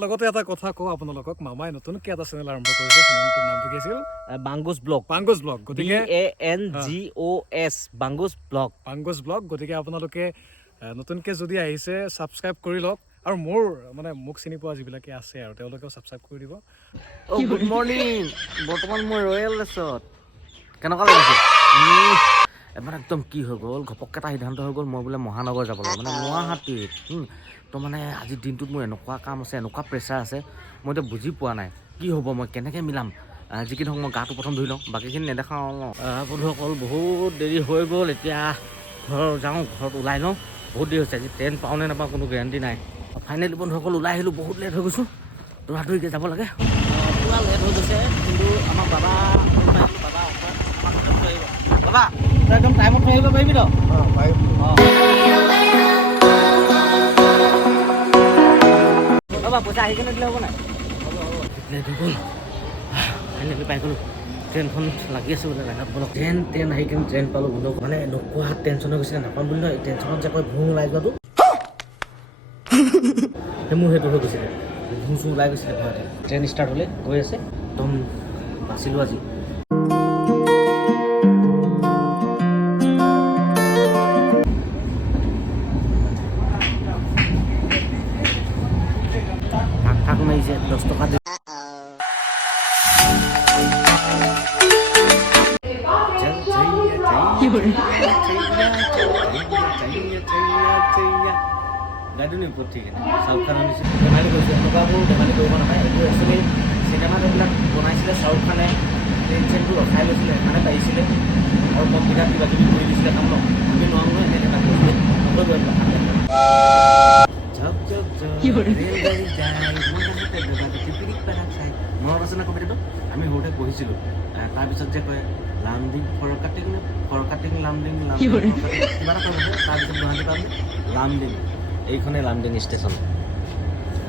লগতে এটা কথা কওঁ আপোনালোকক, মামাই নতুনকৈ এটা চেনেল আৰম্ভ কৰিছে। চেনেলটোৰ নামটো কি আছিল? বাংগুছ ব্লগ। বাংগুছ ব্লগ। গতিকে BANGOS বাংগুছ ব্লগ। বাংগুছ ব্লগ। গতিকে আপোনালোকে নতুনকৈ যদি আহিছে ছাবস্ক্ৰাইব কৰি লওক। আৰু মোক চিনি পোৱা যিবিলাকে আছে আৰু তেওঁলোকেও ছাবস্ক্ৰাইব কৰি দিব। Good morning. বৰ্তমান মই ৰয়েল ৰেছত। কেনেকুৱা লাগিছে? এবাৰ একদম কি হৈ গ'ল, ঘপককৈ এটা সিদ্ধান্ত হৈ গ'ল, মই বোলে মহানগৰ যাব লাগে, মানে গুৱাহাটীত। তো মানে আজিৰ দিনটোত মোৰ এনেকুৱা কাম আছে, এনেকুৱা প্ৰেছাৰ আছে, মই এতিয়া বুজি পোৱা নাই কি হ'ব, মই কেনেকৈ মিলাম। যি কি নহওক মই গাটো প্ৰথম ধুই লওঁ, বাকীখিনি নেদেখাওঁ। বন্ধুসকল বহুত দেৰি হৈ গ'ল, এতিয়া ঘৰত ওলাই লওঁ। বহুত দেৰি হৈছে, আজি ট্ৰেইন পাওঁ নে নাপাওঁ কোনো গেৰাণ্টি নাই। ফাইনেলি বন্ধুসকল ওলাই আহিলোঁ, বহুত লেট হৈ গৈছোঁ, দৌৰাদৌৰিকৈ যাব লাগে। পুৰা লেট হৈ গৈছে, কিন্তু আমাৰ বাবা বাবা তই একদম টাইমত থৈ আহিব পাৰিবি তো? বাবা পইচা আহি কেনে দিলে হ'ব নাই? লেট হৈ গ'ল, ফাইনেলি পাই গ'লোঁ। ট্ৰেইনখন লাগি আছে বোলে লাইনত বলক। ট্ৰেইন আহি কেনে ট্ৰেইন পালোঁ বন্ধু। মানে এনেকুৱা টেনশ্যন হৈ গৈছিলে, নাপাম বুলি নহয়, টেনশ্যনত যে কয় ভুং ওলাই যোৱাটো, মোৰ সেইটো হৈ গৈছিলে। ভুং চুং ওলাই গৈছিলে ভয়তে। ট্ৰেইন ষ্টাৰ্ট হ'লে গৈ আছে, একদম বাচিলোঁ আজি। থাক মাৰিছে 10 টকা দি। গাড়ীটো ওপৰত ঠিক শ্বাহৰুখ খানৰ নিচিনা ধেমালি কৰিছোঁ। এনেকুৱাবোৰ ধেমালি কৰিব নাপায়। এইবোৰ একচুৱেলি চিনেমাত এইবিলাক বনাইছিলে শ্বাহৰুখ খানে, ট্ৰেইন চেইনবোৰ ৰখাই লৈছিলে, মানে পাৰিছিলে আৰু কম্পিউটাৰ কিবা কিবি কৰি দিছিলে কাম ন। আমি নোৱাৰোঁ নহয়, এনেকৈ কাম কৰিছিলে। মনত আছে নে কবিতাটো? আমি সৰুতে পঢ়িছিলোঁ। তাৰপিছত যে কয় লামডিং ফৰ কাটিং লামডিং কিবা এটা কয়, তাৰপিছত গুৱাহাটী পাম লামডিং। এইখনেই লামডিং ষ্টেচন।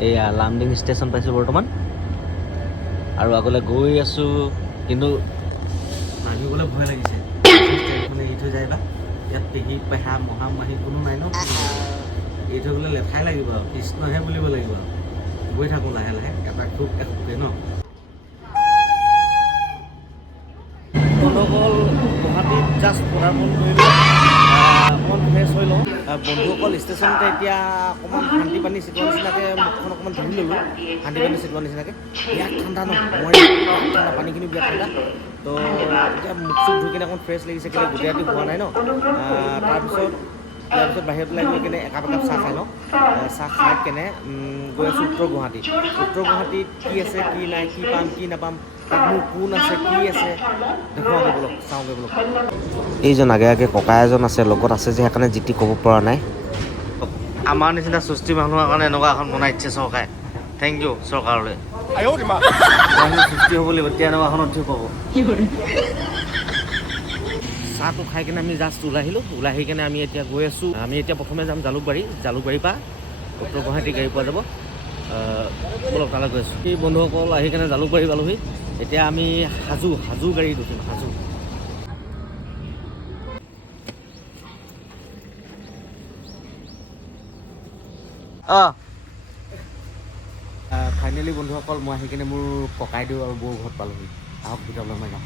এইয়া লামডিং ষ্টেচন পাইছোঁ বৰ্তমান, আৰু আগলৈ গৈ আছোঁ, কিন্তু নামিবলৈ ভয় লাগিছে। ট্ৰেইনখনে এৰি থৈ যায় বা ইয়াত পেহী পেহা মহা মাহী কোনো নাই ন। এৰি থৈ গ'লে লেঠাই লাগিব আৰু কৃষ্ণহে বুলিব লাগিব আৰু। গৈ থাকোঁ লাহে লাহে, এটা খুব এখোপে ন। বন্ধুসকল গুৱাহাটীত জাষ্ট পদাৰ্পণ কৰিলোঁ, অকণমান ফ্ৰেছ হৈ লওঁ। বন্ধুসকল ষ্টেচনতে এতিয়া অকণমান শান্তিপানী চিটোৱাৰ নিচিনাকৈ মুখখন অকণমান ধুই ল'লোঁ, শান্তিপানী চিটোৱাৰ নিচিনাকৈ। বিৰাট ঠাণ্ডা ন, মই বিৰাট ঠাণ্ডা, পানীখিনি বিৰাট ঠাণ্ডা। তো এতিয়া মুখ চুখ ধুই কিনে অকণমান ফ্ৰেছ লাগিছে, কেলৈ গোটেই ৰাতি হোৱা নাই ন। তাৰপিছত বাহিৰত ওলাই গৈ কেনে একাপ চাহ খাই লওঁ। চাহ খাই কেনে গৈ আছোঁ উত্তৰ গুৱাহাটী। উত্তৰ গুৱাহাটীত কি আছে কি নাই, কি পাম কি নাপাম, তাত মোৰ কোন আছে কি আছে দেখুৱাওঁগৈ বলক, চাওঁগৈ বলক। এইজন আগে আগে ককা এজন আছে, লগত আছে যে সেইকাৰণে যি টি ক'ব পৰা নাই। আমাৰ নিচিনা সুস্থি মানুহৰ কাৰণে এনেকুৱা এখন বনাই দিছে চৰকাৰে, থেংক ইউ চৰকাৰলৈ। সুস্থি হ'ব লাগিব, তেতিয়া এনেকুৱা এখনত উঠি পাব। চাহটো খাই কিনে আমি জাষ্ট ওলাই আহিলোঁ। ওলাই আহি কিনে আমি এতিয়া গৈ আছোঁ, আমি এতিয়া প্ৰথমে যাম জালুকবাৰীৰ পৰা উত্তৰ গুৱাহাটী গাড়ী পোৱা যাব। বলক তালৈ গৈ আছোঁ। এই বন্ধুসকল আহি কেনে জালুকবাৰী পালোহি। এতিয়া আমি হাজো গাড়ীত উঠিম, হাজো। ফাইনেলি বন্ধুসকল মই আহি কিনে মোৰ ককাইদেউ আৰু বৌ ঘৰত পালোহি। আহক ভিতৰলৈ মই যাওঁ।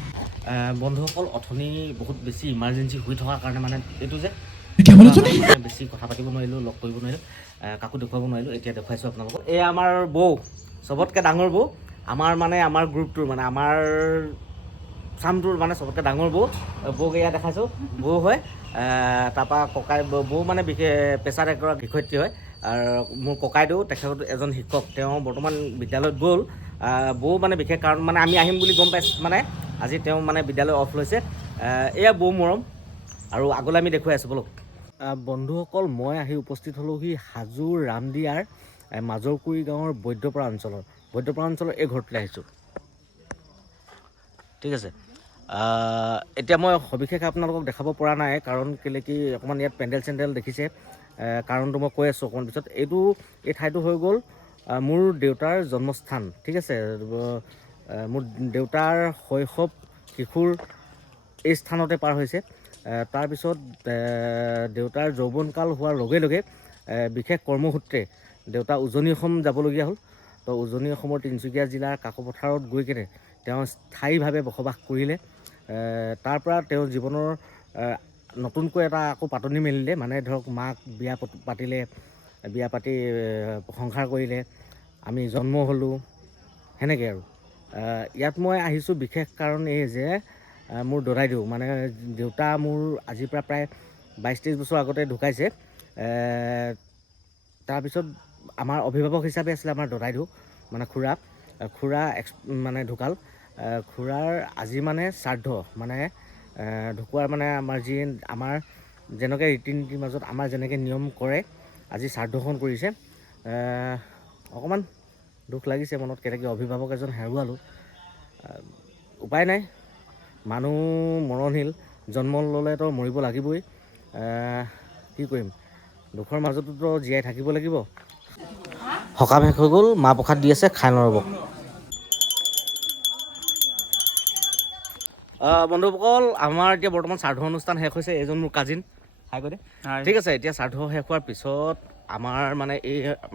বন্ধুসকল অথনি বহুত বেছি ইমাৰ্জেঞ্চি হৈ থকাৰ কাৰণে মানে এইটো যে বেছি কথা পাতিব নোৱাৰিলোঁ, লগ কৰিব নোৱাৰিলোঁ, কাকো দেখুৱাব নোৱাৰিলোঁ। এতিয়া দেখুৱাইছোঁ আপোনালোকক। এই আমাৰ বৌ, চবতকৈ ডাঙৰ বৌ, আমাৰ গ্ৰুপটোৰ মানে আমাৰ চামটোৰ মানে চবতকৈ ডাঙৰ বৌক এয়া দেখাইছোঁ, বৌ হয়। তাৰপৰা ককাই বৌ মানে বিশেষ পেছাত এগৰাকী শিক্ষয়িত্ৰী হয়। আৰু মোৰ ককাইদেউ তেখেত এজন শিক্ষক, তেওঁ বৰ্তমান বিদ্যালয়ত গ'ল। বৌ মানে বিশেষ কাৰণ মানে আমি আহিম বুলি গম পাইছোঁ, মানে আজি তেওঁ মানে বিদ্যালয় অফ লৈছে। এয়া বৌ মৰম, আৰু আগলৈ আমি দেখুৱাই আছোঁ বলক। বন্ধুসকল মই আহি উপস্থিত হ'লোহি হাজোৰ ৰামদিয়াৰ মাজৰকুৰি গাঁৱৰ বৈদ্যপাৰা অঞ্চলৰ এই ঘৰটোলৈ আহিছোঁ। ঠিক আছে, এতিয়া মই সবিশেষ আপোনালোকক দেখাব পৰা নাই, কাৰণ কেলৈ কি অকণমান ইয়াত পেণ্ডেল চেণ্ডেল দেখিছে। কাৰণটো মই কৈ আছোঁ অকণমান পিছত। এই ঠাইটো হৈ গ'ল মোৰ দেউতাৰ জন্মস্থান। ঠিক আছে, মোৰ দেউতাৰ শৈশৱ শিশুৰ এই স্থানতে পাৰ হৈছে। তাৰপিছত দেউতাৰ যৌৱনকাল হোৱাৰ লগে লগে বিশেষ কৰ্মসূত্ৰে দেউতা উজনি অসম যাবলগীয়া হ'ল। তো উজনি অসমৰ তিনিচুকীয়া জিলাৰ কাকপথাৰত গৈ কেনে তেওঁ স্থায়ীভাৱে বসবাস কৰিলে। তাৰ পৰা তেওঁৰ জীৱনৰ নতুনকৈ এটা আকৌ পাতনি মেলিলে, মানে ধৰক মাক বিয়া পাতিলে, বিয়া পাতি সংসাৰ কৰিলে, আমি জন্ম হ'লোঁ, সেনেকৈ আৰু। ইয়াত মই আহিছোঁ বিশেষ কাৰণ এই যে মোৰ দদাইদেউ, মানে দেউতা মোৰ আজিৰ পৰা প্ৰায় 22-23 বছৰ আগতে ঢুকাইছে। তাৰপিছত আমাৰ অভিভাৱক হিচাপে আছিলে আমাৰ দদাইদেউ, মানে খুৰা মানে ঢুকাল। খুৰাৰ আজি মানে শ্ৰাদ্ধ, মানে ঢুকুৱাৰ মানে আমাৰ যেনেকৈ ৰীতি নীতিৰ মাজত আমাৰ যেনেকৈ নিয়ম কৰে, আজি শ্ৰাদ্ধখন কৰিছে। অকণমান দুখ লাগিছে মনত, কেনেকৈ অভিভাৱক এজন হেৰুৱালোঁ। উপায় নাই, মানুহ মৰণশীল, জন্ম ল'লেতো মৰিব লাগিবই। কি কৰিম, দুখৰ মাজতোতো জীয়াই থাকিব লাগিব। সকাম শেষ হৈ গ'ল, মাহ প্ৰসাদ দি আছে, খাই নৰ'ব। বন্ধুসকল, আমাৰ এতিয়া বৰ্তমান শ্ৰাদ্ধ অনুষ্ঠান শেষ হৈছে। এইজন মোৰ কাজিন, হাই কৈ দে। ঠিক আছে, এতিয়া শ্ৰাদ্ধ শেষ হোৱাৰ পিছত আমাৰ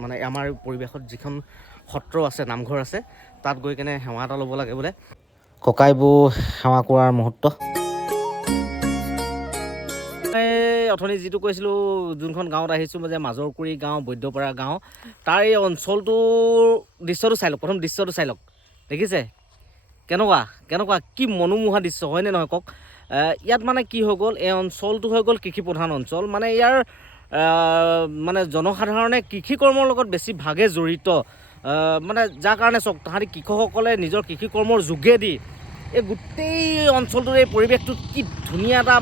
মানে আমাৰ পৰিৱেশত যিখন সত্ৰ আছে, নামঘৰ আছে, তাত গৈ কেনে সেৱা এটা ল'ব লাগে বোলে। ককাইবৌ সেৱা কৰাৰ মুহূৰ্ত। অথনি যিটো কৈছিলোঁ, যোনখন গাঁৱত আহিছোঁ যে মাজৰকুৰি গাঁও, বৈদ্যপাৰা গাঁও, তাৰ এই অঞ্চলটোৰ দৃশ্যটো চাই লওক, প্ৰথম দৃশ্যটো চাই লওক। দেখিছে কেনেকুৱা কি মনোমোহা দৃশ্য, হয়নে নহয় কওক? ইয়াত মানে কি হৈ গ'ল, এই অঞ্চলটো হৈ গ'ল কৃষি প্ৰধান অঞ্চল। মানে ইয়াৰ মানে জনসাধাৰণে কৃষি কৰ্মৰ লগত বেছি ভাগে জড়িত। মানে যাৰ কাৰণে চাওক, তাহাঁতি কৃষকসকলে নিজৰ কৃষি কৰ্মৰ যোগেদি এই গোটেই অঞ্চলটোৰ এই পৰিৱেশটোত কি ধুনীয়া এটা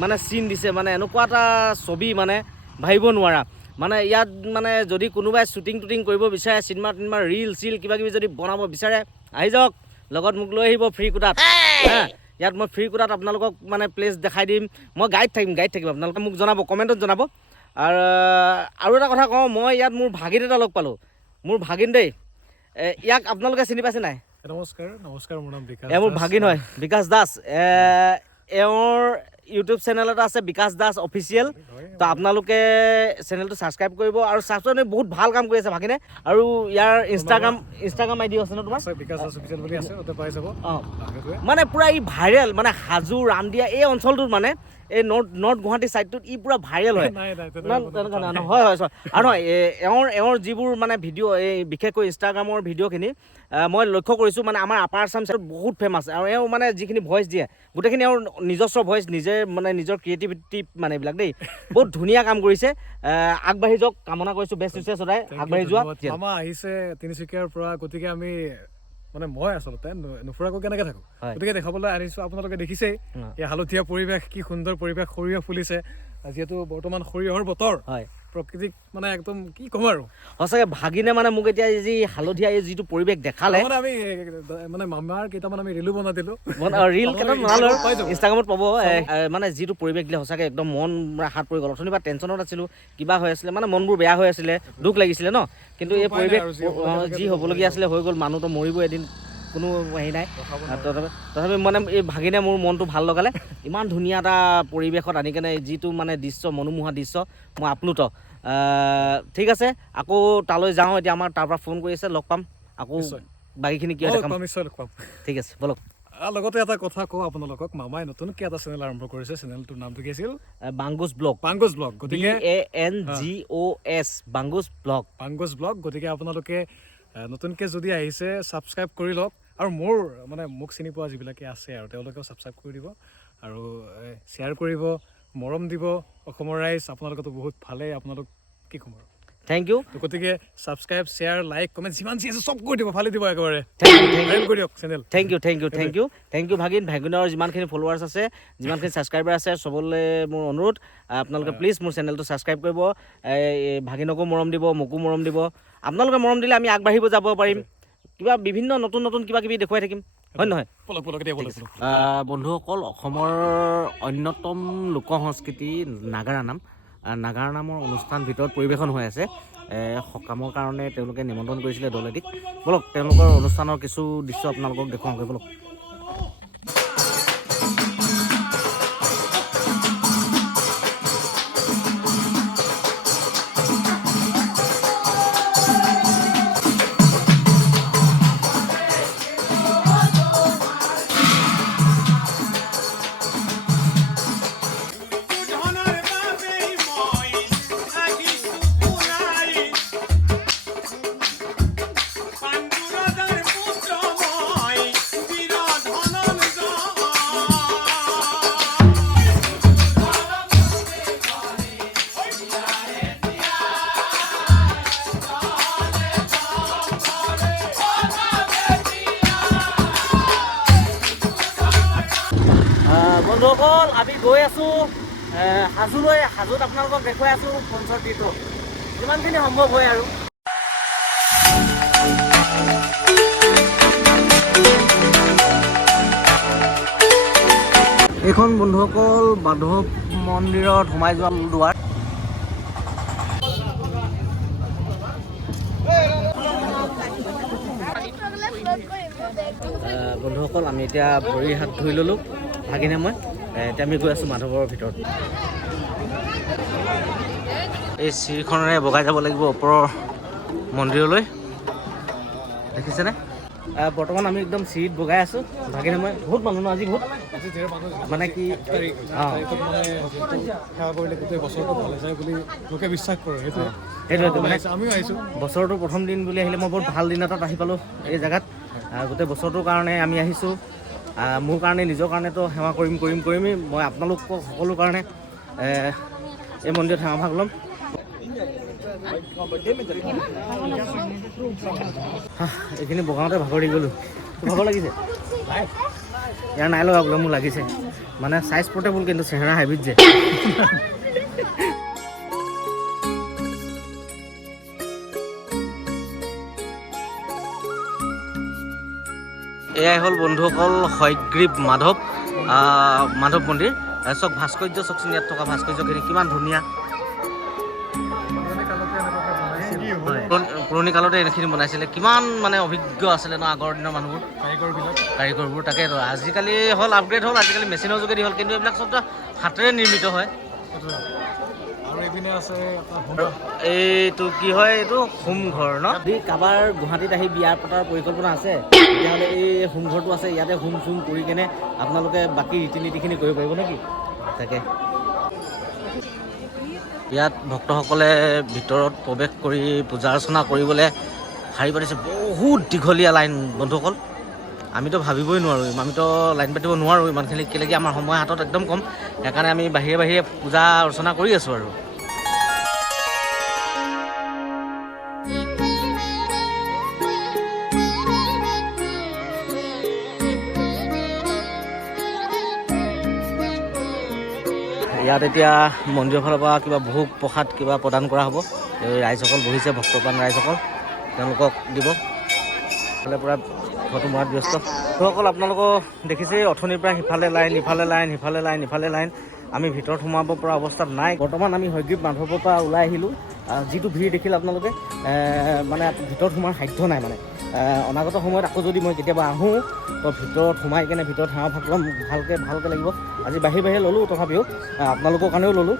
মানে চিন দিছে, মানে এনেকুৱা এটা ছবি মানে ভাবিব নোৱাৰা। মানে ইয়াত মানে যদি কোনোবাই শ্বুটিং কৰিব বিচাৰে, চিনেমা ৰিল কিবা কিবি যদি বনাব বিচাৰে, আহি যাওক, লগত মোক লৈ আহিব ফ্ৰী কোটাত। ইয়াত মই ফ্ৰী কোটাত আপোনালোকক মানে প্লেচ দেখাই দিম। মই গাইড থাকিম, আপোনালোকে মোক জনাব, কমেণ্টত জনাব। আৰু এটা কথা কওঁ, মই ইয়াত মোৰ ভাগিন এটা লগ পালোঁ, মোৰ ভাগিন দেই। ইয়াক আপোনালোকে চিনি পাইছে নাই? নমস্কাৰ, মোৰ নাম বিকাশ। মোৰ ভাগিন হয়, বিকাশ দাস। এওঁৰ ইউটিউব চেনেল এটা আছে, বিকাশ দাস অফিচিয়েল। তো আপোনালোকে চেনেলটো ছাবস্ক্ৰাইব কৰিব, আৰু ছাবস্ক্ৰাইব বহুত ভাল কাম কৰি আছে ভাগিনে। আৰু ইয়াৰ ইনষ্টাগ্ৰাম আইডি আছে ন তোমাৰ? বিকাশ দাস অফিচিয়েল বুলি আছে, তাতে পাই যাব। মানে পুৰা ই ভাইৰেল, মানে হাজো, ৰামদিয়া এই অঞ্চলটোত, মানে এই নৰ্থ গুৱাহাটী ছাইডটোত ই পুৰা ভাইৰেল হয়। হয়। আৰু নহয়, এওঁৰ যিবোৰ মানে ভিডিঅ', এই বিশেষকৈ ইনষ্টাগ্ৰামৰ ভিডিঅ'খিনি মই লক্ষ্য কৰিছোঁ, মানে আমাৰ আপাৰ আছাম ছাইডত বহুত ফেমাছ। আৰু এওঁ মানে যিখিনি ভইচ দিয়ে, গোটেইখিনি এওঁৰ নিজস্ব ভইচ, নিজৰ ক্ৰিয়েটিভিটি মানে এইবিলাক দেই, বহুত ধুনীয়া কাম কৰিছে। আগবাঢ়ি যাওক, কামনা কৰিছোঁ, বেষ্ট উইচেছ সদায়, আগবাঢ়ি যোৱা। মামা আহিছে তিনিচুকীয়াৰ পৰা, গতিকে আমি মানে মই আচলতে নুফুৰাকৈ কেনেকৈ থাকোঁ, গতিকে দেখাবলৈ আনিছোঁ। আপোনালোকে দেখিছেই এই হালধীয়া পৰিৱেশ, কি সুন্দৰ পৰিৱেশ, সৰিয়হ ফুলিছে। যিহেতু বৰ্তমান সৰিয়হৰ বতৰ, হয়, প্ৰকৃতিক মানে একদম কি ক'ম আৰু। সঁচাকৈ ভাগিনে মানে মোক এতিয়া যি হালধীয়া এই যিটো পৰিৱেশ দেখালে, মানে আমি মানে মামাৰ কেইটামান আমি ৰিলো বনাই দিলোঁ, ৰিল কেইটামান বনালোঁ, ইনষ্টাগ্ৰামত পাব। মানে যিটো পৰিৱেশ দিলে সঁচাকৈ একদম মন হাত পৰি গ'ল। অথনি বা টেনশ্যনত আছিলোঁ, কিবা হৈ আছিলে, মানে মনবোৰ বেয়া হৈ আছিলে, দুখ লাগিছিলে ন। কিন্তু এই পৰিৱেশ যি হ'বলগীয়া আছিলে হৈ গ'ল, মানুহটো মৰিব এদিন, কোনো হেৰি নাই। তথাপি মানে এই ভাগিনে মোৰ মনটো ভাল লগালে। ইমান ধুনীয়া এটা পৰিৱেশত আনি কেনে যিটো মানে দৃশ্য, মনোমোহা দৃশ্য, মই আপ্লুত। ঠিক আছে, আকৌ তালৈ যাওঁ এতিয়া। আমাৰ তাৰ পৰা ফোন কৰি আছে, লগ পাম আকৌ, বাকীখিনি কি হয় দেখাম। ঠিক আছে, বলক। লগতে এটা কথা কওঁ আপোনালোকক, মামাই নতুনকৈ এটা চেনেল আৰম্ভ কৰিছে। চেনেলটোৰ নামটো কি আছিল? বাংগুছ ব্লগ। গতিকে BANGOS, বাংগুছ ব্লগ। গতিকে আপোনালোকে নতুনকৈ যদি আহিছে, ছাবস্ক্ৰাইব কৰি লওক। আৰু মোক চিনি পোৱা যিবিলাকে আছে আৰু তেওঁলোকেও ছাবস্ক্ৰাইব কৰি দিব, আৰু শ্বেয়াৰ কৰিব, মৰম দিব। অসমৰ ৰাইজ আপোনালোকেতো বহুত ভালেই, আপোনালোক কি ক'ম আৰু। Thank you. গতিকে ছাবস্ক্ৰাইব, শ্বেয়াৰ, লাইক, কমেণ্ট যিমান যি আছে চব কৰি দিব, ফালি দিব একেবাৰে। থেংক ইউ ভাগিনৰ যিমানখিনি ফলোৱাৰ্ছ আছে, যিমানখিনি ছাবস্ক্ৰাইবাৰ আছে, চবলৈ মোৰ অনুৰোধ, আপোনালোকে প্লিজ মোৰ চেনেলটো ছাবস্ক্ৰাইব কৰিব। ভাগিনকো মৰম দিব, মোকো মৰম দিব। আপোনালোকে মৰম দিলে আমি আগবাঢ়িব যাব পাৰিম, কিবা বিভিন্ন নতুন কিবা কিবি দেখুৱাই থাকিম, হয় নহয়? বন্ধুসকল, অসমৰ অন্যতম লোক সংস্কৃতি নাগাৰা নামৰ অনুষ্ঠান ভিতৰত পৰিৱেশন হৈ আছে। সকামৰ কাৰণে তেওঁলোকে নিমন্ত্ৰণ কৰিছিলে দলেটিক। বলক তেওঁলোকৰ অনুষ্ঠানৰ কিছু দৃশ্য আপোনালোকক দেখুৱাওঁগৈ, বলক। বন্ধুসকল আমি গৈ আছোঁ হাজোলৈ। হাজোত আপোনালোকক দেখুৱাই আছোঁ কনচাৰ্ট দিটো যিমানখিনি সম্ভৱ হয় আৰু। এইখন বন্ধুসকল মাধৱ মন্দিৰত সোমাই যোৱা দুৱাৰ। বন্ধুসকল আমি এতিয়া ভৰি হাত ধুই ল'লোঁ ভাগিনে মই। এতিয়া আমি গৈ আছোঁ মাধৱৰ ভিতৰত। এই চিৰিখনেৰে বগাই যাব লাগিব ওপৰৰ মন্দিৰলৈ, দেখিছেনে? বৰ্তমান আমি একদম চিৰিত বগাই আছোঁ ভাগিনে মই। বহুত মানুহ ন আজি, বহুত মানে কি সেৱা কৰিলে গোটেই বছৰটো ভালে যায় বুলি লোকে বিশ্বাস কৰে। সেইটোৱেতো মানে আমিও আহিছোঁ বছৰটোৰ প্ৰথম দিন বুলি আহিলে মই বহুত ভাল দিন এটাত আহি পালোঁ এই জেগাত। গোটেই বছৰটোৰ কাৰণে আমি আহিছোঁ। মোৰ কাৰণে নিজৰ কাৰণেতো সেৱা কৰিমেই। মই আপোনালোকক সকলো কাৰণে এই মন্দিৰত সেৱা ভাগ ল'ম। এইখিনি বগাওঁতে ভাগৰ দি গ'লোঁ। ভাগৰ লাগিছে? ইয়াৰ নাই লগা বোলে, মোৰ লাগিছে। মানে চাইজ পৰ্টেবল কিন্তু চেহেৰা হাইব্ৰিড যে। এয়াই হ'ল বন্ধুসকল হয়গ্ৰীৱ মাধৱ মন্দিৰ। চাওক ভাস্কৰ্য চাওকচোন, ইয়াত থকা ভাস্কৰ্যখিনি কিমান ধুনীয়া। পুৰণি কালতে এইখিনি বনাইছিলে। কিমান মানে অভিজ্ঞ আছিলে ন আগৰ দিনৰ মানুহবোৰ, কাৰিকৰবোৰ। তাকেতো আজিকালি হ'ল আপগ্ৰেড হ'ল, আজিকালি মেচিনৰ যোগেদি হ'ল, কিন্তু এইবিলাক চব হাতেৰে নিৰ্মিত হয়। এইটো কি হয়, এইটো হোমঘৰ ন? যদি কাৰোবাৰ গুৱাহাটীত আহি বিয়া পতাৰ পৰিকল্পনা আছে তেতিয়াহ'লে এই হোমঘৰটো আছে। ইয়াতে হোম চোম কৰি কেনে আপোনালোকে বাকী ৰীতি নীতিখিনি কৰিব পাৰিব নেকি? তাকে ইয়াত ভক্তসকলে ভিতৰত প্ৰৱেশ কৰি পূজা অৰ্চনা কৰিবলৈ শাৰী পাতিছে। বহুত দীঘলীয়া লাইন বন্ধুসকল। আমিতো ভাবিবই নোৱাৰোঁ, আমিতো লাইন পাতিব নোৱাৰোঁ ইমানখিনি, কেলেকি আমাৰ সময় হাতত একদম কম। সেইকাৰণে আমি বাহিৰে পূজা অৰ্চনা কৰি আছোঁ আৰু। ইয়াত এতিয়া মন্দিৰৰ ফালৰ পৰা কিবা ভোগ প্ৰসাদ কিবা প্ৰদান কৰা হ'ব। এই ৰাইজসকল বহিছে, ভক্তপ্ৰাণ ৰাইজসকল, তেওঁলোকক দিব। এইফালে পূৰা ঘৰটো মৰাত ব্যস্ত। ভক্তসকল আপোনালোকক দেখিছেই, অথনিৰ পৰা সিফালে লাইন। আমি ভিতৰত সোমাব পৰা অৱস্থাত নাই। বৰ্তমান আমি হয়গ্ৰীৱ মাধৱৰ পৰা ওলাই আহিলোঁ। যিটো ভিৰ দেখিলে আপোনালোকে, মানে ভিতৰত সোমোৱাৰ সাধ্য নাই। মানে অনাগত সময়ত আকৌ যদি মই কেতিয়াবা আহোঁ তো ভিতৰত সোমাই কেনে ভিতৰত সেৱা ভাগ ল'ম, ভালকৈ লাগিব। আজি বাহিৰে ল'লোঁ, তথাপিও আপোনালোকৰ কাৰণেও ল'লোঁ।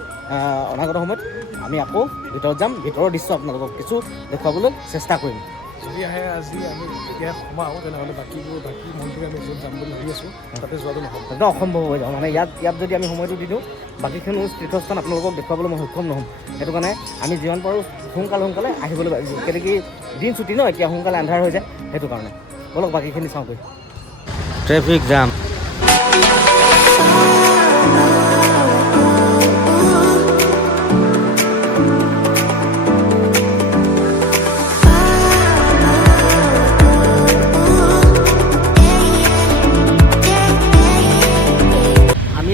অনাগত সময়ত আমি আকৌ ভিতৰত যাম, ভিতৰৰ দৃশ্য আপোনালোকক কিছু দেখুৱাবলৈ চেষ্টা কৰিম। যদি আহে আজি আমি এতিয়া সোমাওঁ, তেনেহ'লে বাকী মন্দিৰ আমি য'ত যাম বুলি ভাবি আছোঁ তাতে যোৱাটো নহ'ব, একদম অসম্ভৱ হৈ যাওঁ। মানে ইয়াত যদি আমি সময়টো দি দিওঁ, বাকীখিনি তীৰ্থস্থান আপোনালোকক দেখুৱাবলৈ মই সক্ষম নহ'ম। সেইটো কাৰণে আমি যিমান পাৰোঁ সোনকালে আহিবলৈ ভাবিছোঁ। কেনেকৈ দিন ছুটি ন, এতিয়া সোনকালে আন্ধাৰ হৈ যায়, সেইটো কাৰণে। ব'লক বাকীখিনি চাওঁগৈ। Traffic jam.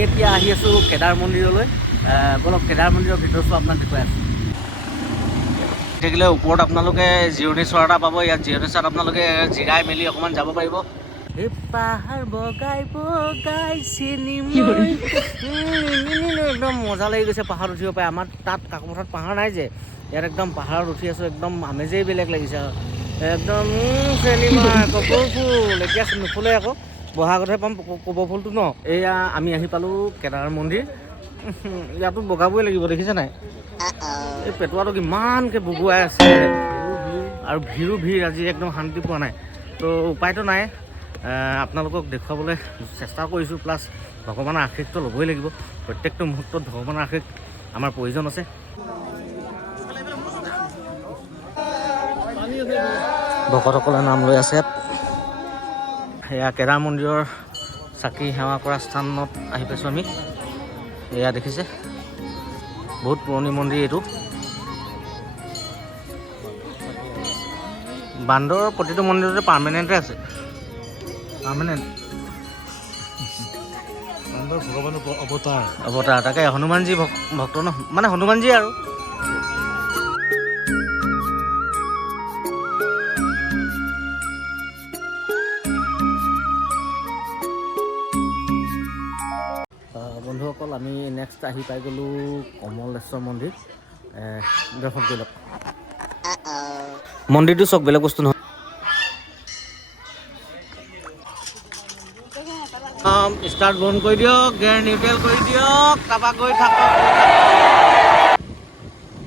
এতিয়া আহি আছোঁ কেদাৰ মন্দিৰলৈ। বলক কেদাৰ মন্দিৰৰ ভিতৰত চোৱা আপোনাক দেখুৱাই আছোঁ। থাকিলে ওপৰত আপোনালোকে জিৰণি চৰা এটা পাব। ইয়াত জিৰণি চৰাত আপোনালোকে জিৰাই মেলি অকণমান যাব পাৰিব। এই পাহাৰ বগাই চিনি একদম মজা লাগি গৈছে। পাহাৰত উঠিব পাৰে। আমাৰ তাত কাকপথাৰত পাহাৰ নাই যে, ইয়াত একদম পাহাৰত উঠি আছোঁ। একদম আমেজেই বেলেগ লাগিছে। একদম চেনিমা কপৌ ফুল এতিয়া নুফুলে আকৌ, বহাগতহে পাম কপৌ ফুলটো ন। এয়া আমি আহি পালোঁ কেদাৰ মন্দিৰ। ইয়াতো বগাবই লাগিব, দেখিছে নাই? এই পেটুৱাটো কিমানকৈ বগোৱাই আছে, আৰু ভিৰ আজি একদম শান্তি পোৱা নাই। তো উপায়তো নাই, আপোনালোকক দেখুৱাবলৈ চেষ্টা কৰিছোঁ। প্লাছ ভগৱানৰ আশীৰ্বাদটো ল'বই লাগিব। প্ৰত্যেকটো মুহূৰ্তত ভগৱানৰ আশীৰ্বাদ আমাৰ প্ৰয়োজন আছে। ভকতসকলে নাম লৈ আছে। এয়া কেদাৰ মন্দিৰৰ চাকি সেৱা কৰা স্থানত আহি পাইছোঁ আমি। এয়া দেখিছে, বহুত পুৰণি মন্দিৰ এইটো। বান্দৰ প্ৰতিটো মন্দিৰতে পাৰ্মানেণ্টে আছে। পাৰ্মানেণ্ট সুন্দৰ ভগৱানৰ অৱতাৰ। অৱতাৰ তাকে হনুমানজী ভক্ত ন, মানে হনুমানজী আৰু। বন্ধুসকল আমি নেক্সট আহি পাই গ'লোঁ কমলেশ্বৰ মন্দিৰ। দৰ্শন কৰি লওক। মন্দিৰটো চক বেলেগ বস্তু নহয়। ষ্টাৰ্ট বন্ধ কৰি দিয়ক, গেৰ নিউট্ৰেল কৰি দিয়ক, তাৰপৰা গৈ থাকক।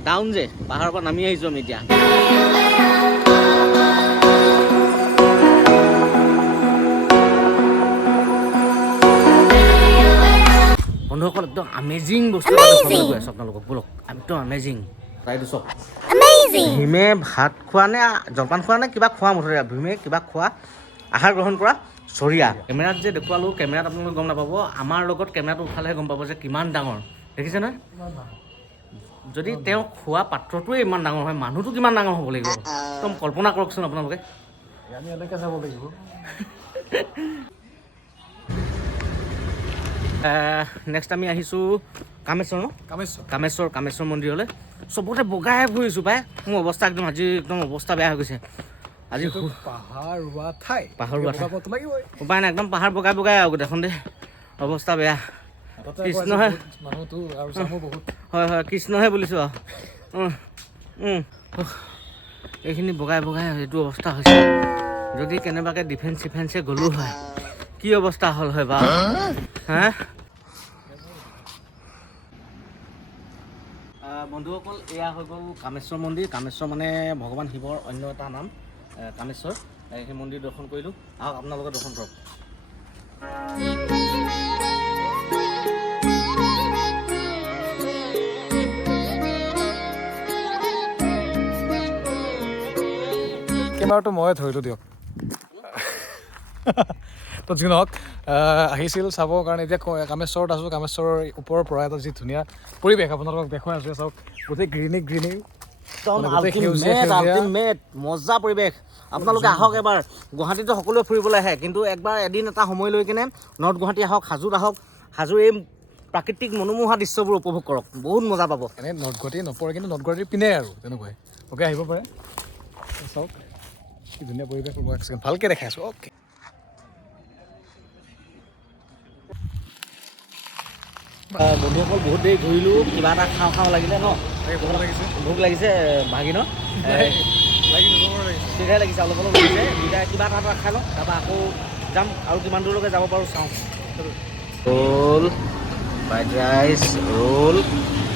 ডাউন যে পাহাৰৰ পৰা নামি আহিছোঁ আমি এতিয়া। বন্ধুসকল একদম আমেজিং বস্তু এটা দেখুৱাবলৈ গৈ আছোঁ আপোনালোকক, বলক একদম আমেজিং। তাইটো চক ভীমে ভাত খোৱা নে জলপান খোৱা নে কিবা খোৱা মুঠতে, ভীমে কিবা খোৱা আহাৰ গ্ৰহণ কৰা চৰিয়া। কেমেৰাত যে দেখুৱালোঁ, কেমেৰাত আপোনালোকে গম নাপাব, আমাৰ লগত কেমেৰাটো উঠালেহে গম পাব যে কিমান ডাঙৰ। দেখিছে নহয়? যদি তেওঁ খোৱা পাত্ৰটোৱে ইমান ডাঙৰ হয়, মানুহটো কিমান ডাঙৰ হ'ব লাগিব একদম কল্পনা কৰকচোন আপোনালোকে। আমি এনেকৈ যাব লাগিব। নেক্সট আমি আহিছোঁ কামেশ্বৰ ন, কামেশ্বৰ মন্দিৰলৈ। চবতে বগাই ফুৰিছোঁ পাই, মোৰ অৱস্থা একদম আজি একদম অৱস্থা বেয়া হৈ গৈছে। আজি পাহাৰ ৰোৱা ঠাই, লাগিবই উপায় নাই, একদম পাহাৰ বগাই বগাই আৰু গোটেইখন দেই, অৱস্থা বেয়া। কৃষ্ণহে মানুহটো আৰু বহুত। হয় হয়, কৃষ্ণহে বুলিছোঁ আৰু। এইখিনি বগাই বগাই এইটো অৱস্থা হৈছে। যদি কেনেবাকৈ ডিফেন্সে গ'লোঁ হয়, কি অৱস্থা হ'ল হয় বাৰু। হা বন্ধুসকল, এয়া হৈ গ'ল কামেশ্বৰ মন্দিৰ। কামেশ্বৰ মানে ভগৱান শিৱৰ অন্য এটা নাম কামেশ্বৰ। সেই মন্দিৰ দৰ্শন কৰিলোঁ। আহক আপোনালোকে দৰ্শন কৰক। কেমেৰাটো ময়ে ধৰিলোঁ দিয়ক। তো যি নহওক, আহিছিল চাবৰ কাৰণে। এতিয়া কামেশ্বৰত আছোঁ। কামেশ্বৰৰ ওপৰৰ পৰা এটা যি ধুনীয়া পৰিৱেশ আপোনালোকক দেখুৱাই আছোঁ। চাওক গোটেই গ্ৰীণি মজা পৰিৱেশ। আপোনালোকে আহক এবাৰ। গুৱাহাটীতো সকলোৱে ফুৰিবলৈ আহে, কিন্তু একবাৰ এদিন এটা সময় লৈ কিনে নৰ্থ গুৱাহাটী আহক, হাজোত আহক। হাজোৰ এই প্ৰাকৃতিক মনোমোহা দৃশ্যবোৰ উপভোগ কৰক, বহুত মজা পাব। এনেই নৰ্থ গুৱাহাটী নপৰে, কিন্তু নৰ্থ গুৱাহাটীৰ পিনে আৰু তেনেকুৱাই ওকে আহিব পাৰে। চাওক কি ধুনীয়া পৰিৱেশ। ভালকৈ দেখাই আছোঁ। অ'কে, বন্ধুসকল বহুত দেৰি ঘূৰিলোঁ, কিবা এটা খাওঁ লাগিলে ন, ভোক লাগিছে ভাগি ন, চিধাই লাগিছে, অলপ লাগিছে। দুইটাই কিবা এটা খাই লওঁ, তাৰপৰা আকৌ যাম। আৰু কিমান দূৰলৈকে যাব পাৰোঁ চাওঁ। ৰোল, ফ্ৰাইড ৰাইচ, ৰোল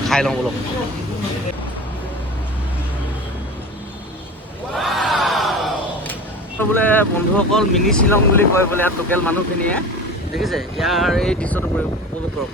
খাই লওঁ বলক। বোলে বন্ধুসকল মিনি শ্বিলং বুলি কয় বোলে ইয়াত লোকেল মানুহখিনিয়ে। দেখিছে ইয়াৰ এই দৃশ্যটো উপভোগ কৰক।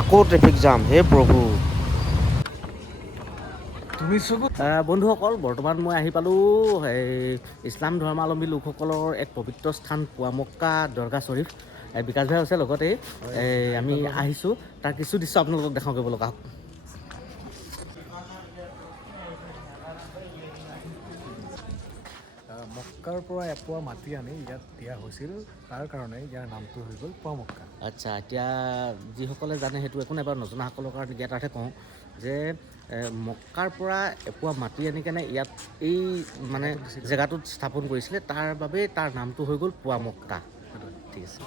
আকৌ ট্ৰেফিক জাম, হে প্ৰভু। বন্ধুসকল বৰ্তমান মই আহি পালোঁ ইছলাম ধৰ্মাৱলম্বী লোকসকলৰ এক পবিত্ৰ স্থান পুৱামক্কা দৰগাহ শ্বৰীফ। বিকাশ ভাই আছে লগতে আমি আহিছোঁ। তাৰ কিছু দৃশ্য আপোনালোকক দেখাওঁ কৰিব লগা হওক। মক্কাৰ পৰা এপোৱা মাটি আনি ইয়াত দিয়া হৈছিল, তাৰ কাৰণে ইয়াৰ নামটো হৈ গ'ল পুৱামক্কা। আচ্ছা, এতিয়া যিসকলে জানে সেইটো একো নাই বাৰু, নজনাসকলৰ কাৰণে জ্ঞাতাৰ্থে কওঁ যে মক্কাৰ পৰা এপোৱা মাটি আনি কেনে ইয়াত এই মানে জেগাটোত স্থাপন কৰিছিলে, তাৰ বাবে তাৰ নামটো হৈ গ'ল পুৱামক্কা। ঠিক আছে।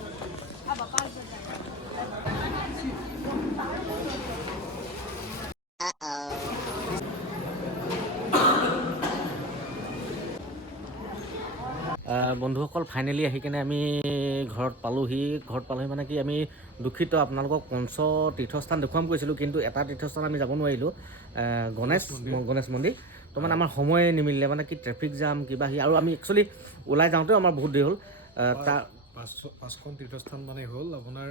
বন্ধুসকল ফাইনেলি আহি কেনে আমি ঘৰত পালোহি মানে কি আমি দুখিত। আপোনালোকক পঞ্চ তীৰ্থস্থান দেখুৱাম কৈছিলোঁ, কিন্তু এটা তীৰ্থস্থান আমি যাব নোৱাৰিলোঁ, গণেশ মন্দিৰ। তো মানে আমাৰ সময় নিমিলিলে, মানে কি ট্ৰেফিক জাম কিবা আৰু আমি একচুৱেলি ওলাই যাওঁতেও আমাৰ বহুত দেৰি হ'ল। তাৰ পাঁচখন তীৰ্থস্থান মানে হ'ল আপোনাৰ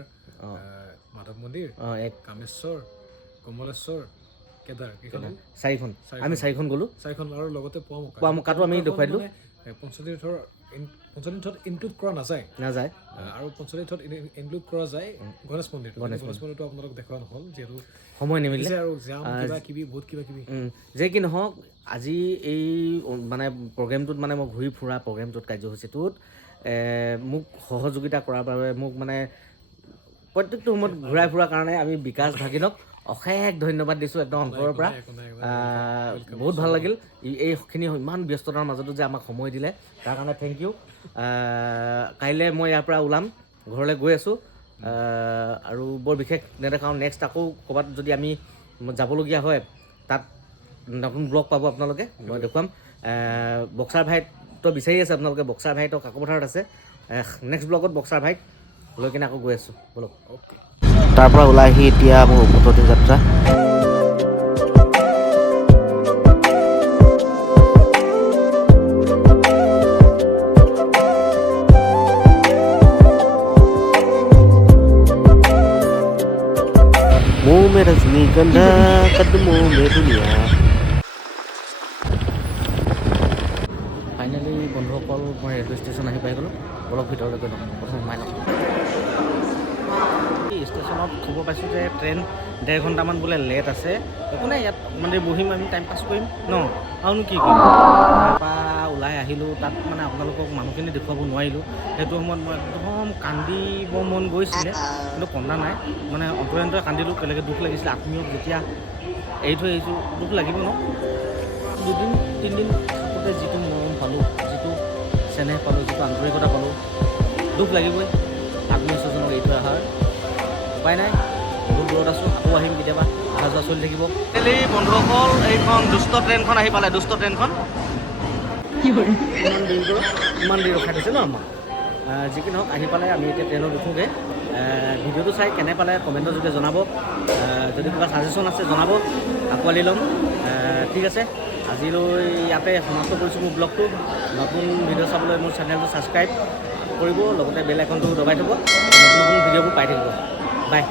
মাধৱ মন্দিৰ, কামেশ্বৰ, কমলেশ্বৰ, কেদাৰ কেইখন হ'ল? 4খন আমি 4খন গ'লোঁ 4খন আৰু লগতে পোৱামক্কা পোৱামক্কাটো আমি দেখুৱাই দিলোঁ পঞ্চতীৰ্থৰ ইনক্লুড কৰা নাযায় আৰু পঞ্চতীৰ্থত ইনক্লুড কৰা যায় গণেশ মন্দিৰটো আপোনালোক দেখুওৱা নহ'ল যিহেতু সময় নিমিলে আৰু জাম কিবা কিবি বহুত কিবা কিবি যে কি নহওক আজি এই মানে প্ৰগ্ৰেমটোত মানে মই ঘূৰি ফুৰা প্ৰগ্ৰেমটোত কাৰ্যসূচীটোত মোক সহযোগিতা কৰাৰ বাবে মোক মানে প্ৰত্যেকটো সময়ত ঘূৰাই ফুৰাৰ কাৰণে আমি বিকাশ ভাগিনক অশেষ ধন্যবাদ দিছোঁ একদম অন্তৰৰ পৰা বহুত ভাল লাগিল এইখিনি ইমান ব্যস্ততাৰ মাজতো যে আমাক সময় দিলে তাৰ কাৰণে থেংক ইউ কাইলৈ মই ইয়াৰ পৰা ওলাম ঘৰলৈ গৈ আছোঁ আৰু বৰ বিশেষ নেদেখাওঁ নেক্সট আকৌ ক'ৰবাত যদি আমি যাবলগীয়া হয় তাত নতুন ব্লগ পাব আপোনালোকে মই দেখুৱাম বক্সাৰ ভাইটো বিচাৰি আছে আপোনালোকে বক্সাৰ ভাইটো কাকপথাৰত আছে নেক্সট ব্লগত বক্সাৰ ভাইক লৈ কিনে আকৌ গৈ আছোঁ বলক তাৰ পৰা ওলাই আহি এতিয়া মোৰ উভতনি যাত্ৰা मुंह में रजनीगंधा कदमों में दुनिया ফাইনেলি বন্ধুসকল মই ৰেলৱে ষ্টেচন আহি পাই গ'লোঁ অলপ ভিতৰলৈ গৈ লওঁ প্ৰথম সোমাই লওঁ ষ্টেচনত খবৰ পাইছোঁ যে ট্ৰেইন 1.5 ঘণ্টামান বোলে লেট আছে একো নাই ইয়াত মানে বহিম আমি টাইম পাছ কৰিম ন আৰুনো কি কৰিম তাৰপৰা ওলাই আহিলোঁ তাত মানে আপোনালোকক মানুহখিনি দেখুৱাব নোৱাৰিলোঁ সেইটো সময়ত মই একদম কান্দিব মন গৈছিলে কিন্তু কন্দা নাই মানে অন্তৰে কান্দিলোঁ কেলেকে দুখ লাগিছিলে আত্মীয়ক যেতিয়া এৰি থৈ আহিছোঁ দুখ লাগিব ন 2 দিন 3 দিন থাকোঁতে যিটো মৰম পালোঁ যিটো চেনেহ পালোঁ যিটো আন্তৰিকতা পালোঁ দুখ লাগিবই আত্মীয় স্বজনক এৰি থৈ অহাৰ উপায় নাই বহুত দূৰত আছোঁ আকৌ আহিম কেতিয়াবা অহা যোৱা চলি থাকিব বন্ধুসকল এইখন দুষ্ট ট্ৰেইনখন আহি পালে দুষ্ট ট্ৰেইনখন ইমান দেৰি ৰখাই থৈছে ন আমাক যি কি নহওক আহি পালে আমি এতিয়া ট্ৰেইনত উঠোঁগৈ ভিডিঅ'টো চাই কেনে পালে কমেণ্টৰ যোগে জনাব যদি কিবা ছাজেশ্যন আছে জনাব আঁকোৱালি ল'ম ঠিক আছে আজিলৈ ইয়াতে সমাপ্ত কৰিছোঁ মোৰ ব্লগটো নতুন ভিডিঅ' চাবলৈ মোৰ চেনেলটো ছাবস্ক্ৰাইব কৰিব লগতে বেল আইকনটো দবাই থ'ব নতুন ভিডিঅ'বোৰ পাই থাকিব বাই